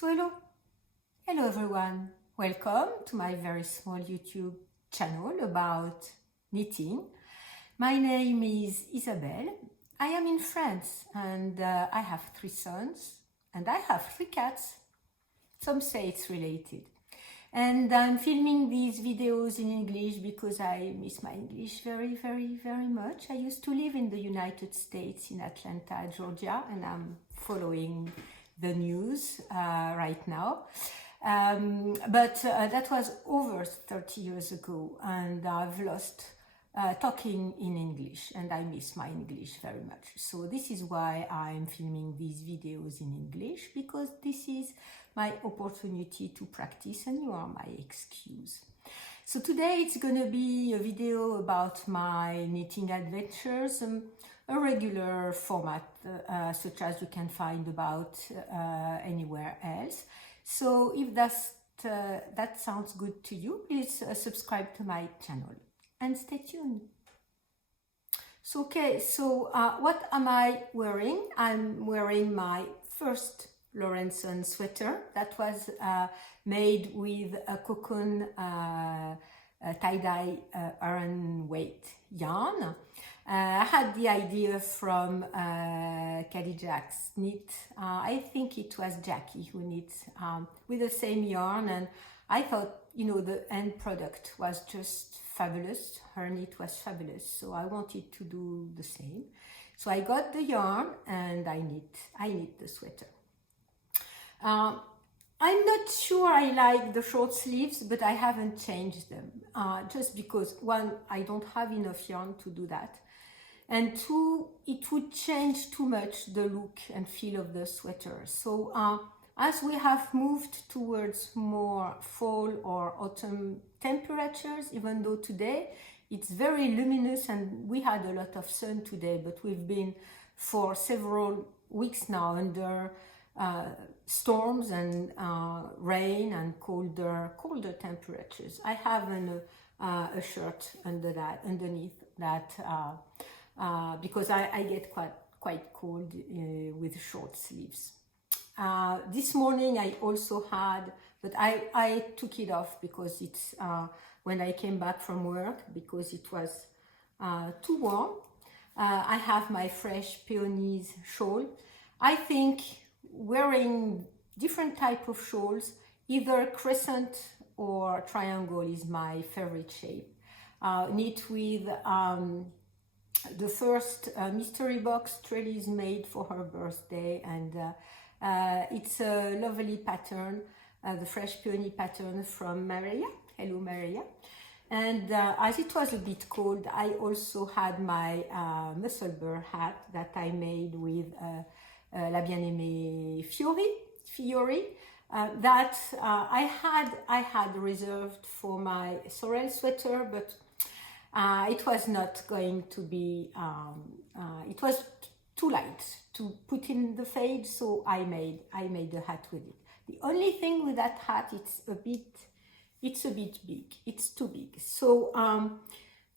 Hello everyone, welcome to my very small YouTube channel about knitting. My name is Isabelle. I am in France and I have 3 sons and I have 3 cats. Some say it's related. And I'm filming these videos in English because I miss my English very much. I used to live in the United States in Atlanta, Georgia, and I'm following the news right now. But that was over 30 years ago, and I've lost talking in English, and I miss my English very much. So this is why I'm filming these videos in English, because this is my opportunity to practice and you are my excuse. So today it's gonna be a video about my knitting adventures, a regular format such as you can find about anywhere else. So if that sounds good to you, please subscribe to my channel and stay tuned. So what am I wearing? I'm wearing my first Laurenson sweater that was made with a cocoon tie-dye iron weight yarn. I had the idea from Caddy Jack's knit. I think it was Jackie who knits with the same yarn, and I thought, you know, the end product was just fabulous. Her knit was fabulous, so I wanted to do the same. So I got the yarn and I knit the sweater. I'm not sure I like the short sleeves, but I haven't changed them just because, one, I don't have enough yarn to do that, and two, it would change too much the look and feel of the sweater. So as we have moved towards more fall or autumn temperatures, even though today it's very luminous and we had a lot of sun today, but we've been for several weeks now under storms and rain and colder temperatures. I have a shirt underneath that because I get quite cold with short sleeves. This morning I also had, but I took it off because it's when I came back from work, because it was too warm. I have my fresh peonies shawl. I think wearing different type of shawls, either crescent or triangle, is my favorite shape. Knit with the first mystery box Trellis made for her birthday, and it's a lovely pattern, the fresh peony pattern from Maria. Hello Maria. And as it was a bit cold, I also had my musselburr hat that I made with La Bien-Aimée Fiori that I had reserved for my sorrel sweater, but it was not going to be, it was too light to put in the fade, so I made a hat with it. The only thing with that hat, it's a bit big, it's too big. So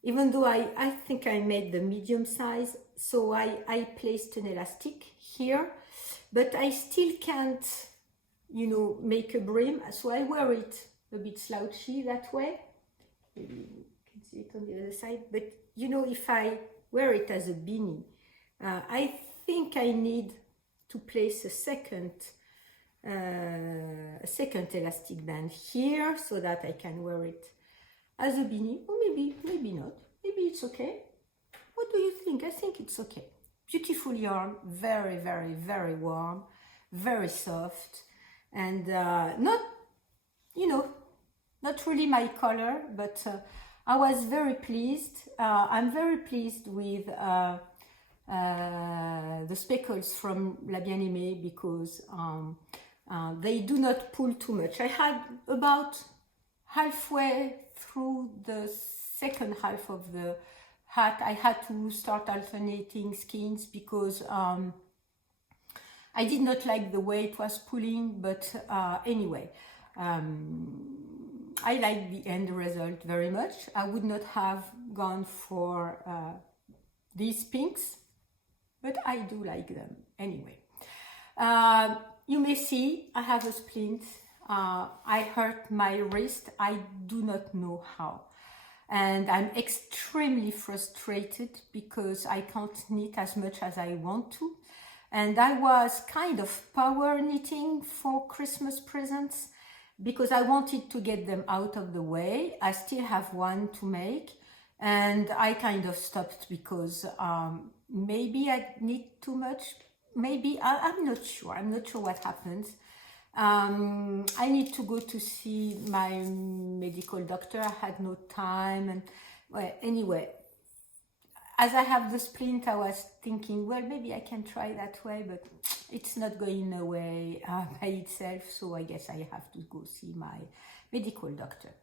even though I think I made the medium size, so I placed an elastic here, but I still can't, you know, make a brim, so I wear it a bit slouchy that way. Maybe you can see it on the other side, but you know, if I wear it as a beanie, I think I need to place a second elastic band here so that I can wear it as a beanie, or maybe not. Maybe it's okay. What do you think? I think it's okay. Beautiful yarn, very warm, very soft, and not, you know, not really my color, but I was very pleased. I'm very pleased with the speckles from La Bien-Aimée, because they do not pull too much. I had about halfway through the second half of the hat, I had to start alternating skeins because I did not like the way it was pulling, but anyway, I like the end result very much. I would not have gone for these pinks, but I do like them anyway. you may see I have a splint. I hurt my wrist. I do not know how. And I'm extremely frustrated because I can't knit as much as I want to. And I was kind of power knitting for Christmas presents because I wanted to get them out of the way. I still have one to make, and I kind of stopped because maybe I knit too much. Maybe, I'm not sure. I'm not sure what happens. I need to go to see my medical doctor. I had no time, and well, anyway, as I have the splint, I was thinking, well, maybe I can try that way, but it's not going away by itself, so I guess I have to go see my medical doctor.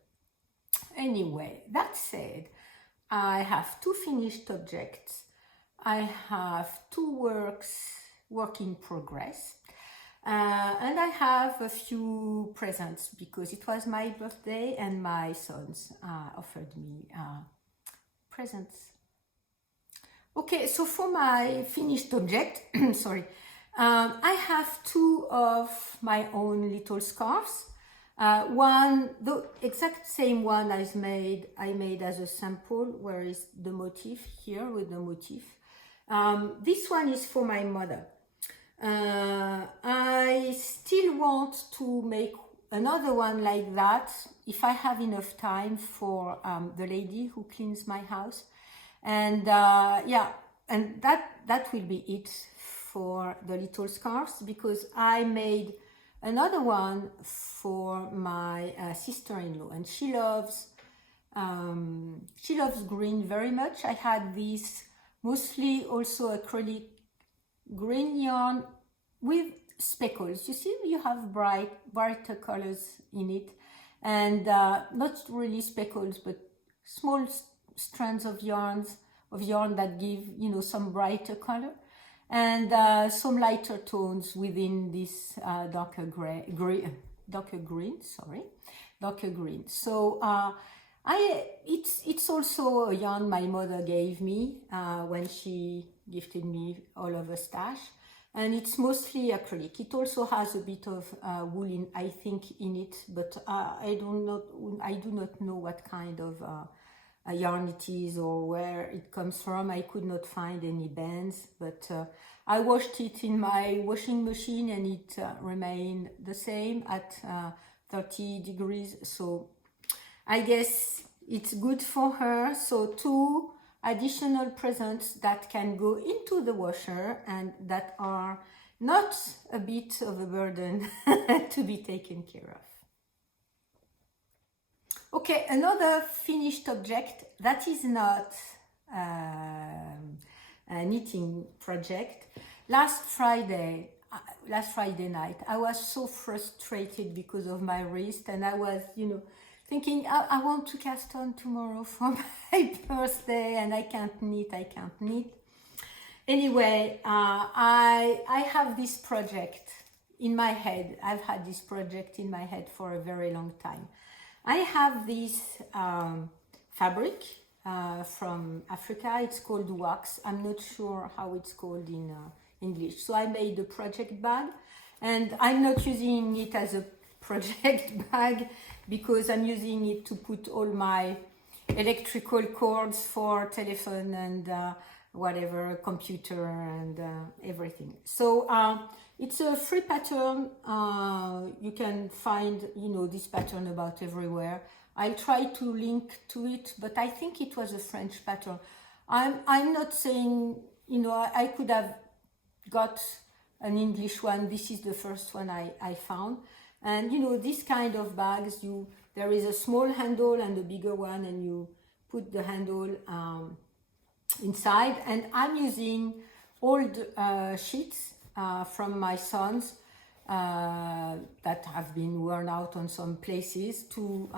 Anyway, that said, I have 2 finished objects. I have 2 work in progress. And I have a few presents because it was my birthday and my sons offered me presents. Okay, so for my finished object, sorry, I have 2 of my own little scarves. One, the exact same one I made as a sample, where is the motif here with the motif. This one is for my mother. I still want to make another one like that if I have enough time for the lady who cleans my house. And yeah, and that will be it for the little scarves, because I made another one for my sister-in-law, and she loves green very much. I had this mostly also acrylic green yarn with speckles. You see, you have brighter colors in it, and not really speckles, but small strands of yarn that give, you know, some brighter color, and some lighter tones within this darker green. So it's also a yarn my mother gave me when she gifted me all of a stash, and it's mostly acrylic. It also has a bit of wool I think in it, but I do not know what kind of yarn it is or where it comes from. I could not find any bands, but I washed it in my washing machine and it remained the same at 30 degrees, so I guess it's good for her. So 2 additional presents that can go into the washer and that are not a bit of a burden to be taken care of. Okay, another finished object that is not a knitting project. Last Friday night, I was so frustrated because of my wrist, and I was, you know, thinking I want to cast on tomorrow for my birthday, and I can't knit. Anyway, I have this project in my head. I've had this project in my head for a very long time. I have this fabric from Africa. It's called wax. I'm not sure how it's called in English. So I made a project bag, and I'm not using it as a project bag because I'm using it to put all my electrical cords for telephone and whatever, computer and everything. So it's a free pattern. You can find, you know, this pattern about everywhere. I'll try to link to it, but I think it was a French pattern. I'm not saying, you know, I could have got an English one. This is the first one I found. And you know, this kind of bags, there is a small handle and a bigger one, and you put the handle inside. And I'm using old sheets from my sons that have been worn out on some places to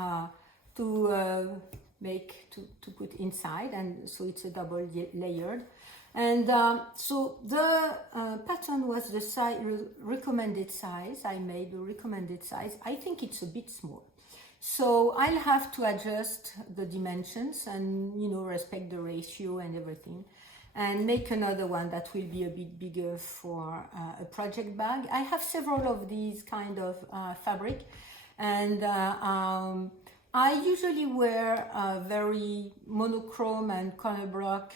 put inside, and so it's a double layered. And so the pattern was the recommended size. I made the recommended size. I think it's a bit small, so I'll have to adjust the dimensions and, you know, respect the ratio and everything. and make another one that will be a bit bigger for a project bag. I have several of these kind of fabric, and I usually wear very monochrome and color block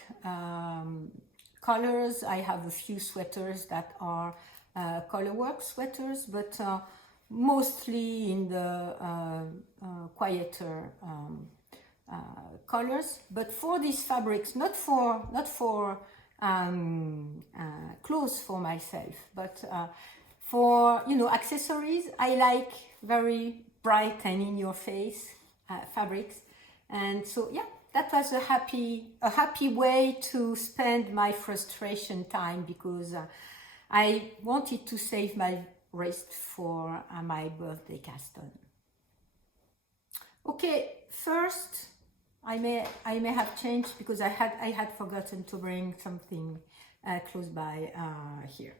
colors. I have a few sweaters that are color work sweaters, but mostly in the quieter colors. But for these fabrics, not for clothes for myself, but for, you know, accessories, I like very bright and in your face fabrics. And so yeah, that was a happy way to spend my frustration time, because I wanted to save my wrist for my birthday cast on. Okay, first I may have changed because I had forgotten to bring something close by here.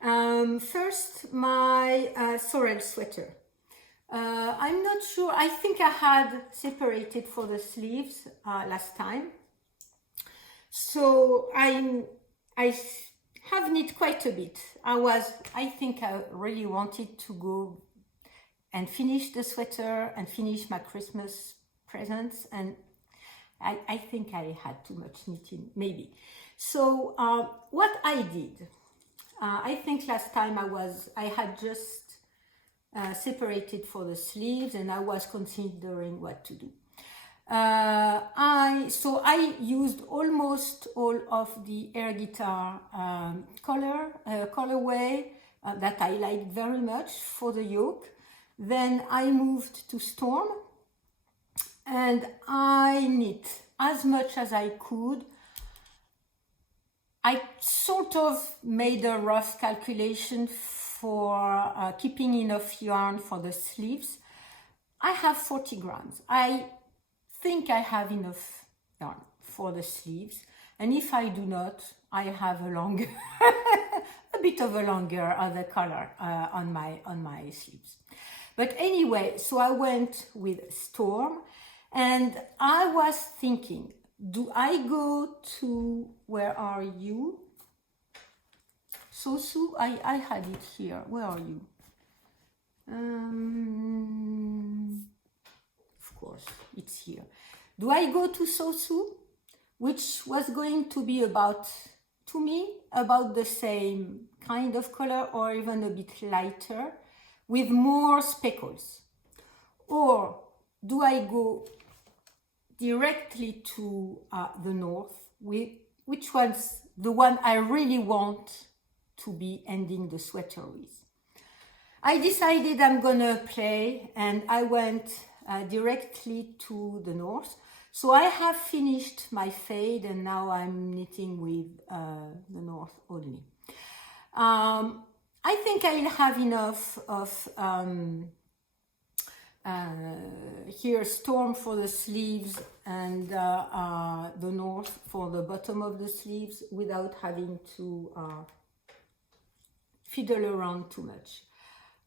First, my sorrel sweater. I'm not sure. I think I had separated for the sleeves last time, so I have knit quite a bit. I think I really wanted to go and finish the sweater and finish my Christmas presents, and I think I had too much knitting, maybe. So what I did, I think last time I had just separated for the sleeves, and I was considering what to do. So I used almost all of the air guitar colorway that I like very much for the yoke. Then I moved to Storm, and I knit as much as I could. I sort of made a rough calculation for keeping enough yarn for the sleeves. I have 40 grams. I think I have enough yarn for the sleeves, and if I do not, I have a longer a bit of a longer other color on my sleeves. But anyway, so I went with Storm, and I was thinking, do I go to, where are you? Sosu, I had it here. Where are you? Of course, it's here. Do I go to Sosu, which was going to be about, to me, about the same kind of color, or even a bit lighter, with more speckles? Or do I go directly to the north, which one's the one I really want to be ending the sweater with? I decided I'm gonna play, and I went directly to the north. So I have finished my fade, and now I'm knitting with the north only. I think I'll have enough of here Storm for the sleeves and the north for the bottom of the sleeves, without having to fiddle around too much.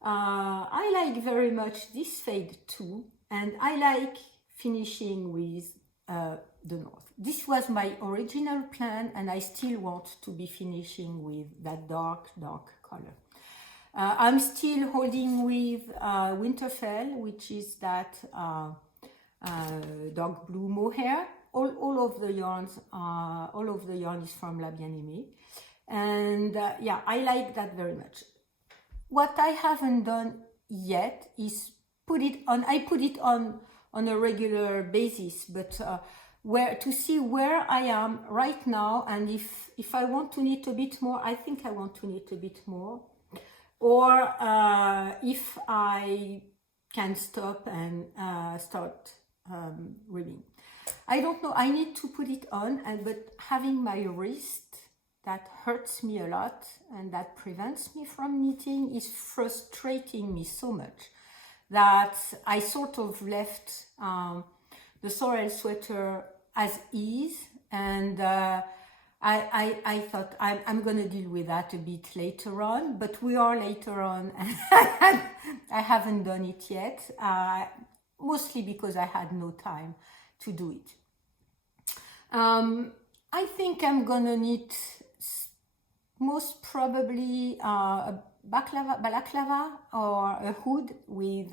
I like very much this fade too, and I like finishing with the north. This was my original plan, and I still want to be finishing with that dark color. I'm still holding with Winterfell, which is that dark blue mohair. All of the yarn is from La Bien-Aimée, and yeah, I like that very much. What I haven't done yet is put it on. I put it on a regular basis, but where to see where I am right now, and if I want to knit a bit more, I think I want to knit a bit more. Or if I can stop and start reading. I don't know, I need to put it on, but having my wrist that hurts me a lot and that prevents me from knitting is frustrating me so much that I sort of left the sorrel sweater as is, and I thought I'm going to deal with that a bit later on, but we are later on, and I haven't done it yet, mostly because I had no time to do it. I think I'm gonna need most probably a balaclava or a hood with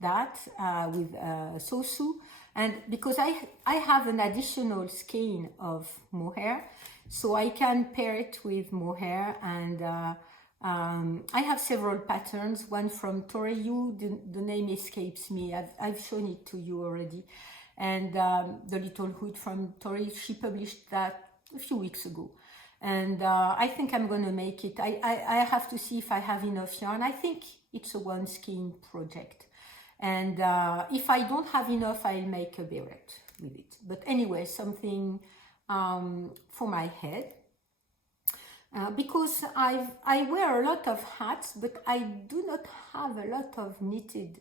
with sosu, and because I have an additional skein of mohair, so I can pair it with mohair, and I have several patterns. One from Toreyu, the name escapes me. I've shown it to you already, and the little hood from Toreyu, she published that a few weeks ago. And I think I'm gonna make it. I have to see if I have enough yarn. I think it's a one skein project. And if I don't have enough, I'll make a beret with it. But anyway, something for my head. Because I wear a lot of hats, but I do not have a lot of knitted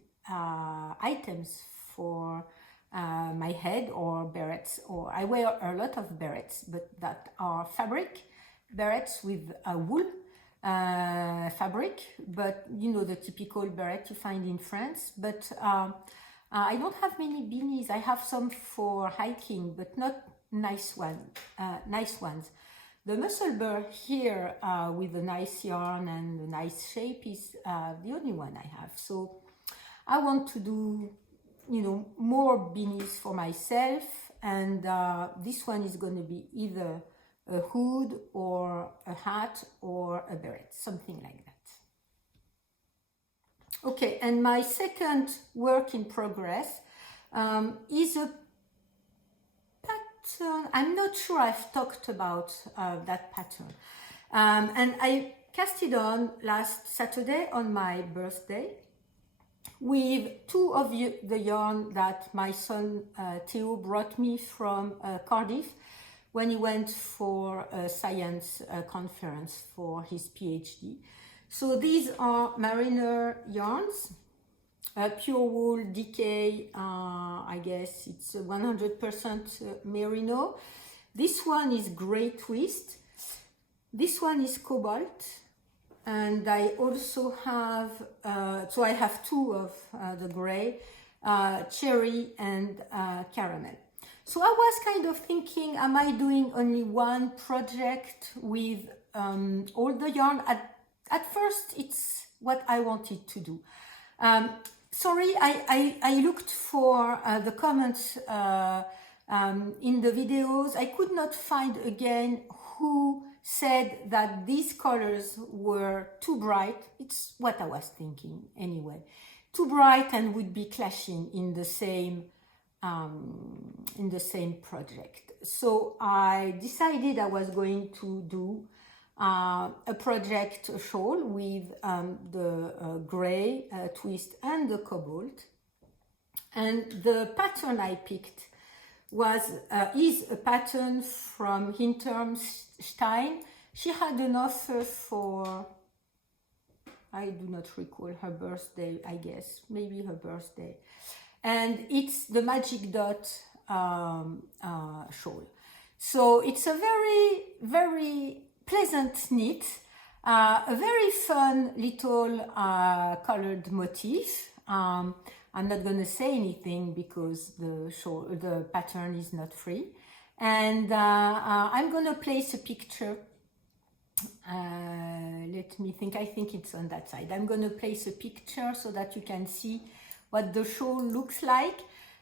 items for my head or berets. Or I wear a lot of berets, but that are fabric berets with wool fabric, but you know, the typical beret you find in France. But I don't have many beanies. I have some for hiking, but not nice ones. The muscle burr here with a nice yarn and a nice shape is the only one I have. So I want to do, you know, more beanies for myself, and this one is going to be either a hood or a hat or a beret, something like that. Okay, and my second work in progress is a pattern. I'm not sure I've talked about that pattern, and I cast it on last Saturday on my birthday with two of the yarn that my son Theo brought me from Cardiff when he went for a science conference for his PhD. So these are mariner yarns, pure wool, decay, I guess it's 100% merino. This one is grey twist, this one is cobalt, and I also have, so I have two of the grey, cherry and caramel. So I was kind of thinking, am I doing only one project with all the yarn? At first, it's what I wanted to do. Sorry, I looked for the comments in the videos. I could not find again who said that these colors were too bright. It's what I was thinking anyway. Too bright and would be clashing in the same project. So I decided I was going to do a project, a shawl with the grey twist and the cobalt. And the pattern I picked is a pattern from Hinterstein. She had an offer for, I do not recall, her birthday, I guess, maybe her birthday. And it's the Magic Dot shawl. So it's a very, very pleasant knit, a very fun little colored motif. I'm not going to say anything because the pattern is not free. And I'm going to place a picture. Let me think. I think it's on that side. I'm going to place a picture so that you can see what the shawl looks like.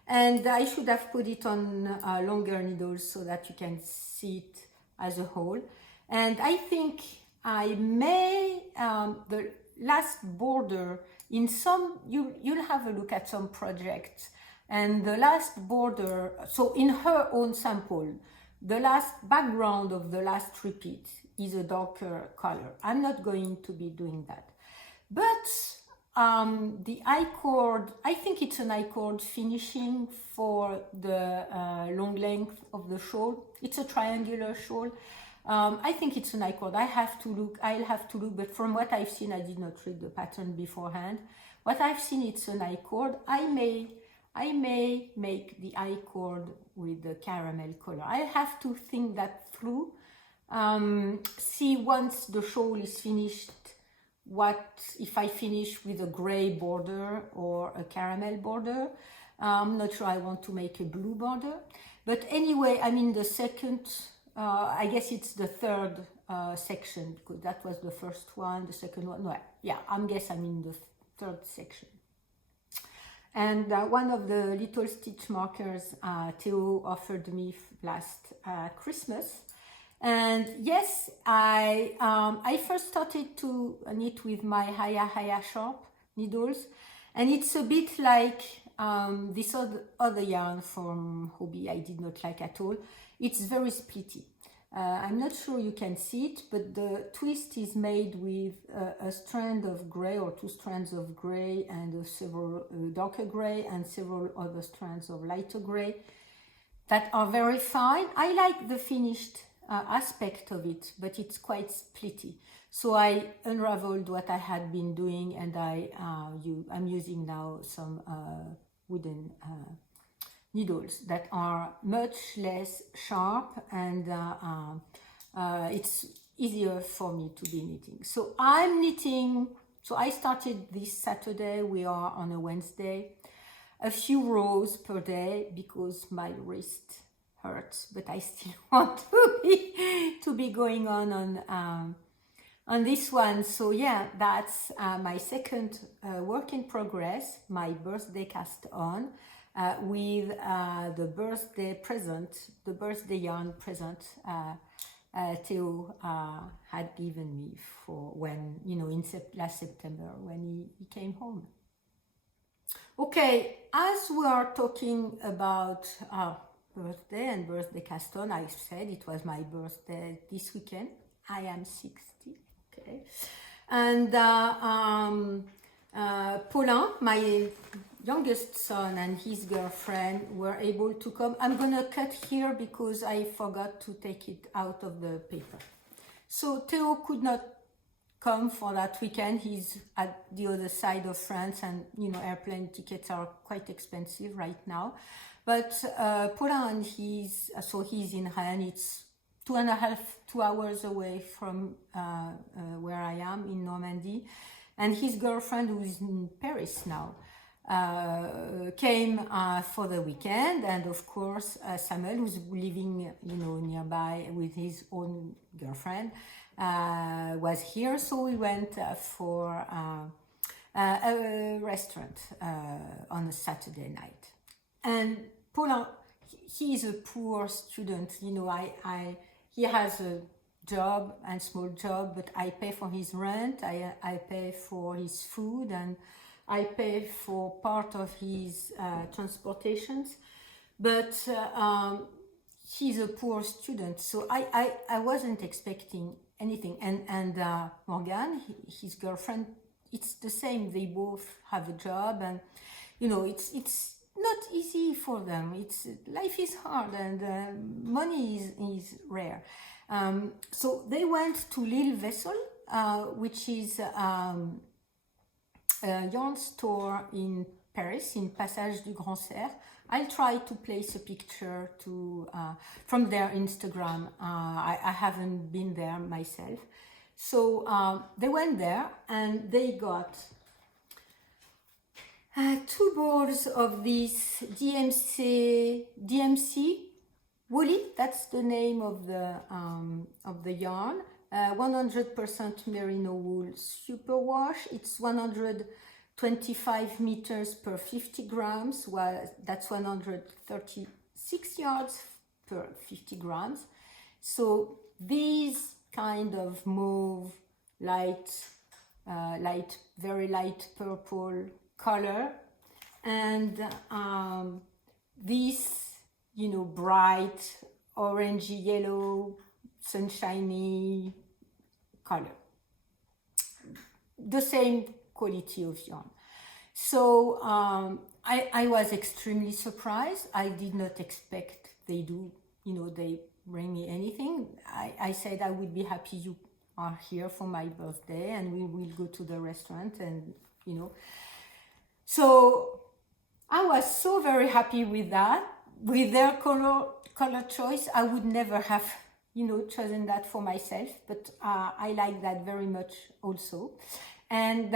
And I should have put it on longer needles so that you can see it as a whole. And I think I may, the last border in some, you'll have a look at some projects, and the last border, so in her own sample, the last background of the last repeat is a darker color. I'm not going to be doing that. But the I-cord, I think it's an I-cord finishing for the long length of the shawl. It's a triangular shawl. I think it's an I-cord. I'll have to look, but from what I've seen, I did not read the pattern beforehand. What I've seen, it's an I-cord. I may make the I-cord with the caramel color. I'll have to think that through. See once the shawl is finished, what if I finish with a gray border or a caramel border. I'm not sure I want to make a blue border. But anyway, I'm in the second, I guess it's the third section, because that was the first one, the second one, no, yeah, I guess I'm in the third section. And one of the little stitch markers Theo offered me last Christmas. And yes, I first started to knit with my Haya Sharp needles, and it's a bit like this other yarn from Hobby I did not like at all. It's very splitty. I'm not sure you can see it, but the twist is made with a strand of gray, or two strands of gray, and several darker gray, and several other strands of lighter gray that are very fine. I like the finished aspect of it, but it's quite splitty. So I unraveled what I had been doing, and I'm using now some wooden needles that are much less sharp, and it's easier for me to be knitting. So I'm knitting, so I started this Saturday, we are on a Wednesday, a few rows per day because my wrist hurts, but I still want to be going on this one. So yeah, that's my second work in progress, my birthday cast on, with the birthday present, the birthday yarn present Theo had given me for when, you know, in last September when he came home. Okay, as we are talking about birthday and birthday cast on, I said it was my birthday this weekend. I am 60, okay. And Paulin, my youngest son, and his girlfriend were able to come. I'm gonna cut here because I forgot to take it out of the paper. So Theo could not come for that weekend. He's at the other side of France, and you know, airplane tickets are quite expensive right now. But Paulin, he's in Rennes. It's 2 hours away from where I am in Normandy, and his girlfriend, who is in Paris now, came for the weekend. And of course Samuel, who's living, you know, nearby with his own girlfriend, was here. So we went for a restaurant on a Saturday night. And Paulin, he is a poor student, you know. He has a job, and small job, but I pay for his rent, I pay for his food, and I pay for part of his transportations. But he's a poor student, so I wasn't expecting anything. And Morgan, his girlfriend, it's the same. They both have a job, and you know, it's not easy for them. Life is hard, and money is rare. So they went to L'Île Vessel, which is a yarn store in Paris, in Passage du Grand Cerf. I'll try to place a picture from their Instagram. I haven't been there myself. So they went there, and they got 2 balls of this DMC Woolly, that's the name of the yarn. 100% merino wool superwash. It's 125 meters per 50 grams. Well, that's 136 yards per 50 grams. So these kind of mauve, very light purple color, and this, you know, bright orangey yellow, sunshiny color, the same quality of yarn. So I was extremely surprised. I did not expect they bring me anything. I said I would be happy you are here for my birthday, and we will go to the restaurant, and you know. So I was so very happy with that, with their color choice. I would never have, you know, chosen that for myself, but I like that very much also. And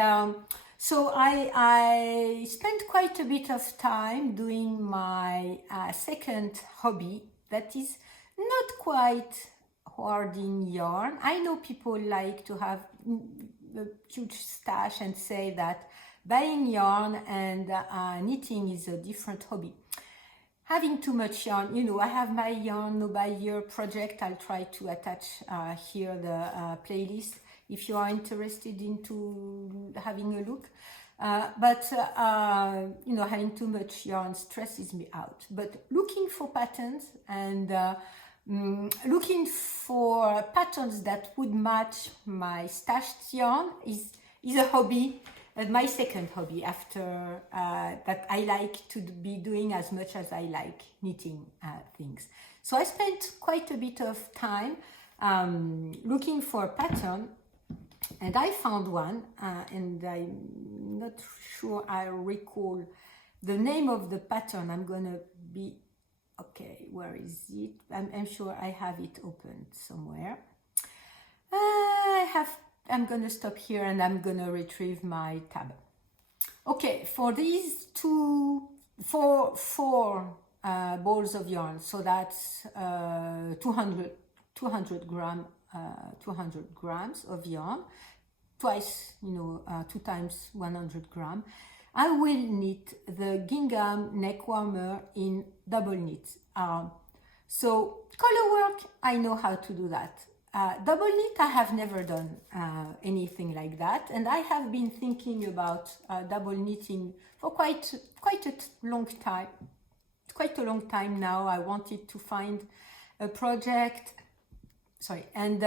So I spent quite a bit of time doing my second hobby that is not quite hoarding yarn. I know people like to have a huge stash and say that buying yarn and knitting is a different hobby. Having too much yarn, you know, I have my yarn no buy year project. I'll try to attach here the playlist if you are interested into having a look. You know, having too much yarn stresses me out. But looking for patterns and looking for patterns that would match my stashed yarn is a hobby, my second hobby after that I like to be doing as much as I like knitting things. So I spent quite a bit of time looking for a pattern, and I found one, and I'm not sure I recall the name of the pattern. I'm gonna be, okay, where is it? I'm sure I have it open somewhere. I'm gonna stop here and I'm gonna retrieve my tab. Okay, for these four balls of yarn, so that's 200 grams of yarn, twice, you know, 2 times 100 gram. I will knit the gingham neck warmer in double knit. So color work, I know how to do that. Double knit, I have never done anything like that, and I have been thinking about double knitting for quite a long time. Quite a long time now. I wanted to find a project. Sorry, and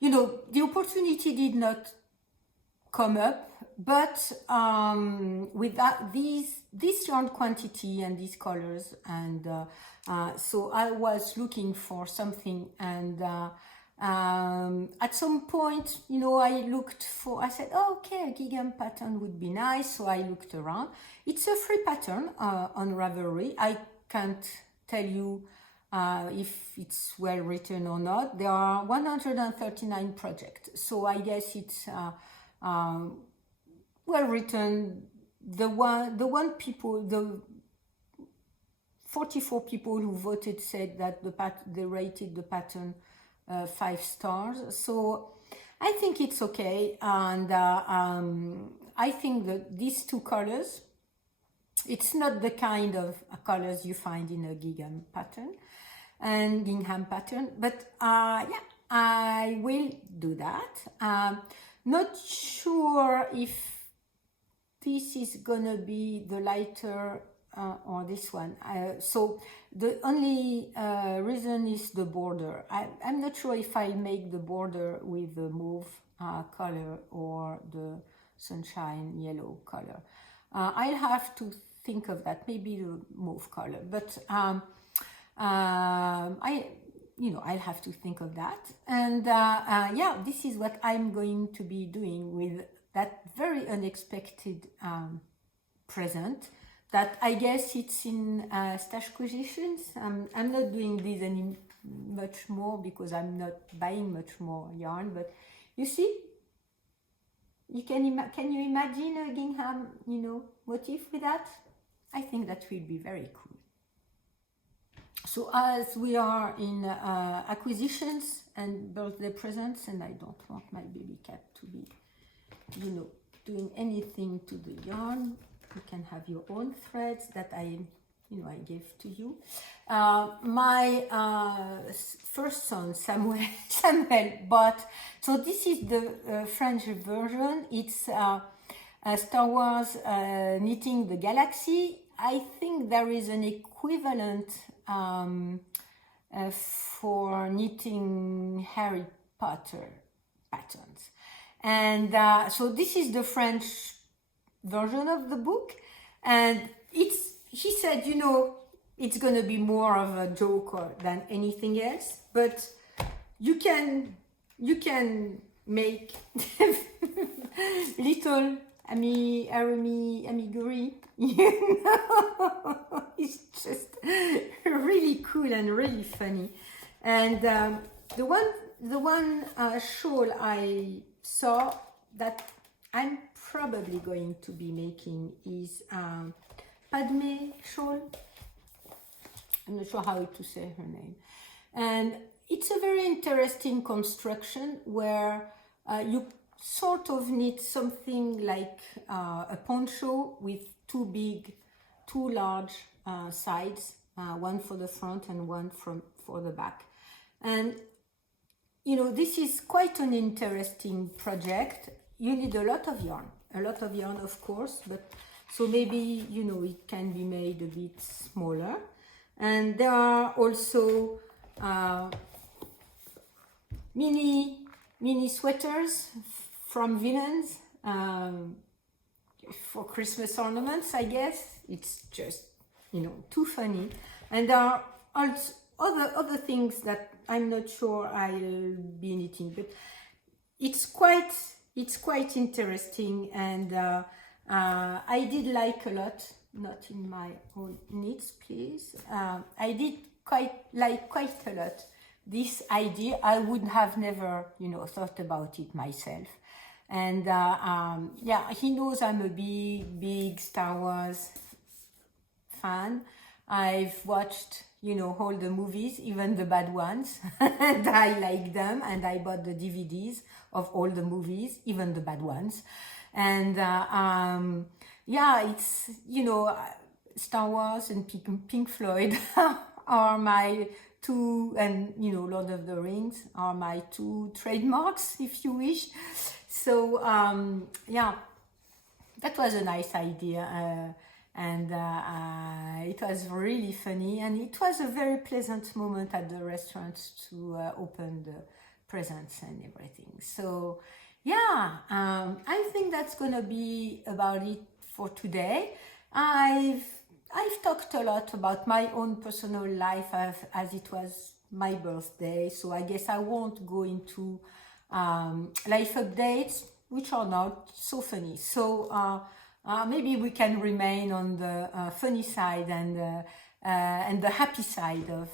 you know, the opportunity did not come up, but with this yarn quantity and these colors, and so I was looking for something, and at some point, you know, I said, oh, okay, a gingham pattern would be nice, so I looked around. It's a free pattern on Ravelry. I can't tell you if it's well written or not. There are 139 projects, so I guess it's well written. The 44 people who voted said that they rated the pattern 5 stars. So I think it's okay, and I think that these two colors, it's not the kind of colors you find in a gingham pattern, but yeah, I will do that. Not sure if this is gonna be the lighter or this one. So the only reason is the border. I'm not sure if I make the border with the mauve color or the sunshine yellow color. I'll have to think of that, maybe the mauve color, but I'll have to think of that. And yeah, this is what I'm going to be doing with that very unexpected present that I guess it's in stash acquisitions. I'm not doing this any much more because I'm not buying much more yarn, but you see, can you imagine a gingham, you know, motif with that? I think that will be very cool. So as we are in acquisitions and birthday presents, and I don't want my baby cat to be, you know, doing anything to the yarn, you can have your own threads that I gave to you. My first son, Samuel bought, so this is the French version. It's Star Wars Knitting the Galaxie. I think there is an equivalent for knitting Harry Potter patterns. And so this is the French version of the book, and he said, you know, it's gonna be more of a joke than anything else, but you can make little amiguri, you know. It's just really cool and really funny. And the one shawl I saw that I'm probably going to be making is Padme shawl. I'm not sure how to say her name. And it's a very interesting construction where you sort of need something like a poncho with two large sides, one for the front and one for the back. And you know, this is quite an interesting project. You need a lot of yarn, of course, but so maybe, you know, it can be made a bit smaller. And there are also mini sweaters from villains for Christmas ornaments, I guess. It's just, you know, too funny. And there are also other things that I'm not sure I'll be knitting, but it's quite interesting. And I did like a lot, not in my own knits, please. I did quite a lot this idea. I would have never, you know, thought about it myself. And yeah, he knows I'm a big Star Wars fan. I've watched, you know, all the movies, even the bad ones, and I like them. And I bought the DVDs of all the movies, even the bad ones. And yeah, it's, you know, Star Wars and Pink Floyd are my two, and, you know, Lord of the Rings are my two trademarks, if you wish. So yeah, that was a nice idea. And it was really funny, and it was a very pleasant moment at the restaurant to open the presents and everything. So yeah, I think that's gonna be about it for today. I've talked a lot about my own personal life as it was my birthday, so I guess I won't go into life updates, which are not so funny. So maybe we can remain on the funny side and the happy side of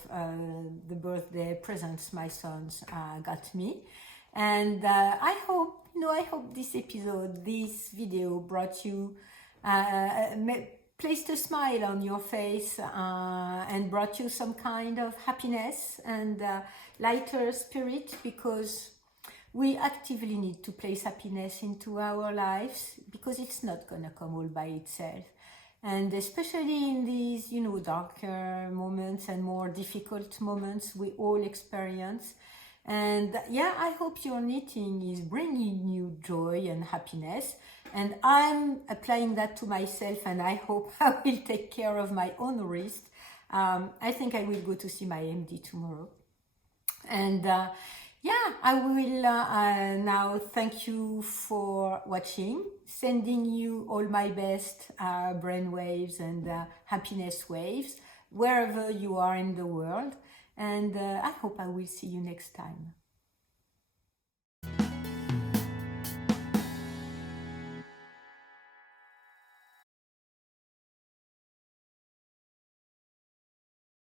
the birthday presents my sons got me. And I hope, you know, I hope this video brought you, placed a smile on your face and brought you some kind of happiness and lighter spirit, because we actively need to place happiness into our lives, because it's not gonna come all by itself. And especially in these, you know, darker moments and more difficult moments we all experience. And yeah, I hope your knitting is bringing you joy and happiness. And I'm applying that to myself, and I hope I will take care of my own wrist. I think I will go to see my MD tomorrow. And yeah, I will now thank you for watching, sending you all my best brainwaves and happiness waves wherever you are in the world. And I hope I will see you next time.